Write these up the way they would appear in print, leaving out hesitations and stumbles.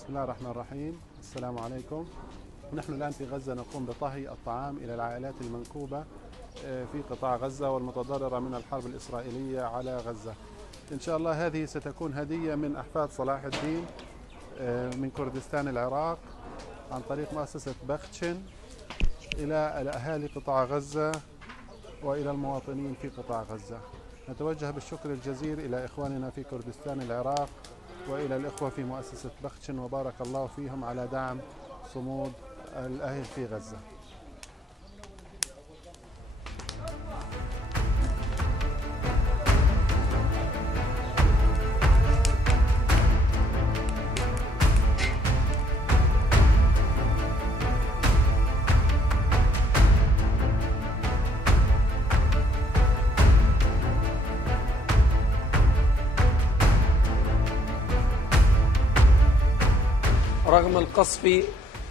بسم الله الرحمن الرحيم. السلام عليكم. نحن الآن في غزة نقوم بطهي الطعام إلى العائلات المنكوبة في قطاع غزة والمتضررة من الحرب الإسرائيلية على غزة. إن شاء الله هذه ستكون هدية من أحفاد صلاح الدين من كردستان العراق عن طريق مؤسسة بختشن إلى أهالي قطاع غزة وإلى المواطنين في قطاع غزة. نتوجه بالشكر الجزيل إلى إخواننا في كردستان العراق وإلى الإخوة في مؤسسة بختشن، وبارك الله فيهم على دعم صمود الأهل في غزة. رغم القصف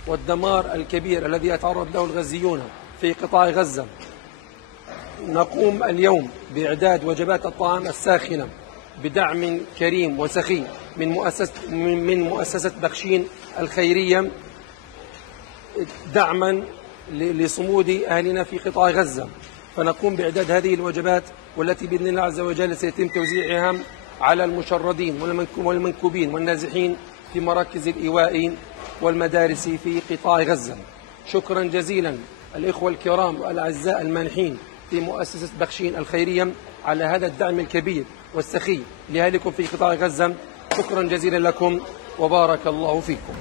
والدمار الكبير الذي يتعرض له الغزيون في قطاع غزة، نقوم اليوم بإعداد وجبات الطعام الساخنة بدعم كريم وسخي من مؤسسة بختشن الخيرية، دعما لصمود أهلنا في قطاع غزة. فنقوم بإعداد هذه الوجبات والتي بإذن الله عز وجل سيتم توزيعها على المشردين والمنكوبين والنازحين في مراكز الإيواء والمدارس في قطاع غزة. شكرا جزيلا الإخوة الكرام والأعزاء المانحين في مؤسسة بختشن الخيرية على هذا الدعم الكبير والسخي لأهلكم في قطاع غزة. شكرا جزيلا لكم وبارك الله فيكم.